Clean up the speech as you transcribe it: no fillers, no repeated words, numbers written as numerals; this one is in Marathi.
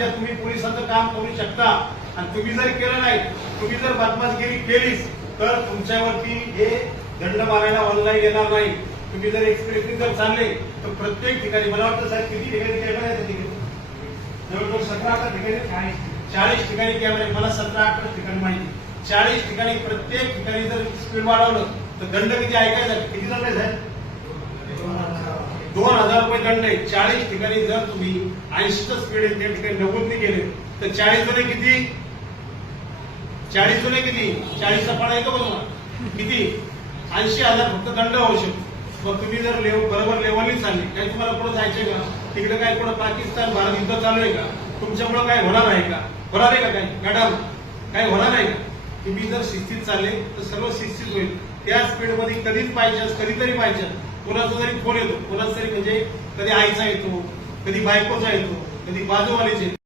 तुम्ही पोलिसांचं काम करू शकता आणि तुम्ही जर केलं नाही, तुम्ही जर बदमाशगिरी केलीच तर तुमच्यावरती हे दंड मारायला ऑनलाईन येणार नाही. तुम्ही जर एक्सप्रेसने जर चालले तर प्रत्येक ठिकाणी मला वाटतं साहेब किती ठिकाणी कॅमेरा आहेत तिथे जवळजवळ 17-18 ठिकाणी 40 ठिकाणी कॅमेरा. मला 17-18 ठिकाणी माहिती 40 ठिकाणी प्रत्येक ठिकाणी जर स्पीड वाढवलं तर दंड किती ऐकायचा किती दंड आहे साहेब? 2000 रुपये दंड आहे. 40 ठिकाणी जर तुम्ही 80चं स्पीड आहे त्या ठिकाणी 90 गेले तर 40 जुने किती? 40 जुने किती? 40चा पाडा येतो का तुम्हाला? किती? 80,000 फक्त दंड होऊ शकतो. मग तुम्ही जर बरोबर लेवलनी चालले काही तुम्हाला पुढे जायचंय का? तिकडे काय पुढे पाकिस्तान भारत युद्ध चालू आहे का? तुमच्यामुळे काय होणार आहे का? होणार आहे का काही? मॅडम काय होणार आहे का? तुम्ही जर शिस्तीत चालले तर सर्व शिस्तीत होईल. त्या स्पीडमध्ये कधीच पाहिजे कधीतरी पाहिजे कोणाचा जरी फोन येतो कोणाचा तरी म्हणजे कधी आईचा येतो कधी बायकोचा येतो कधी बाजूवालीचा येतो.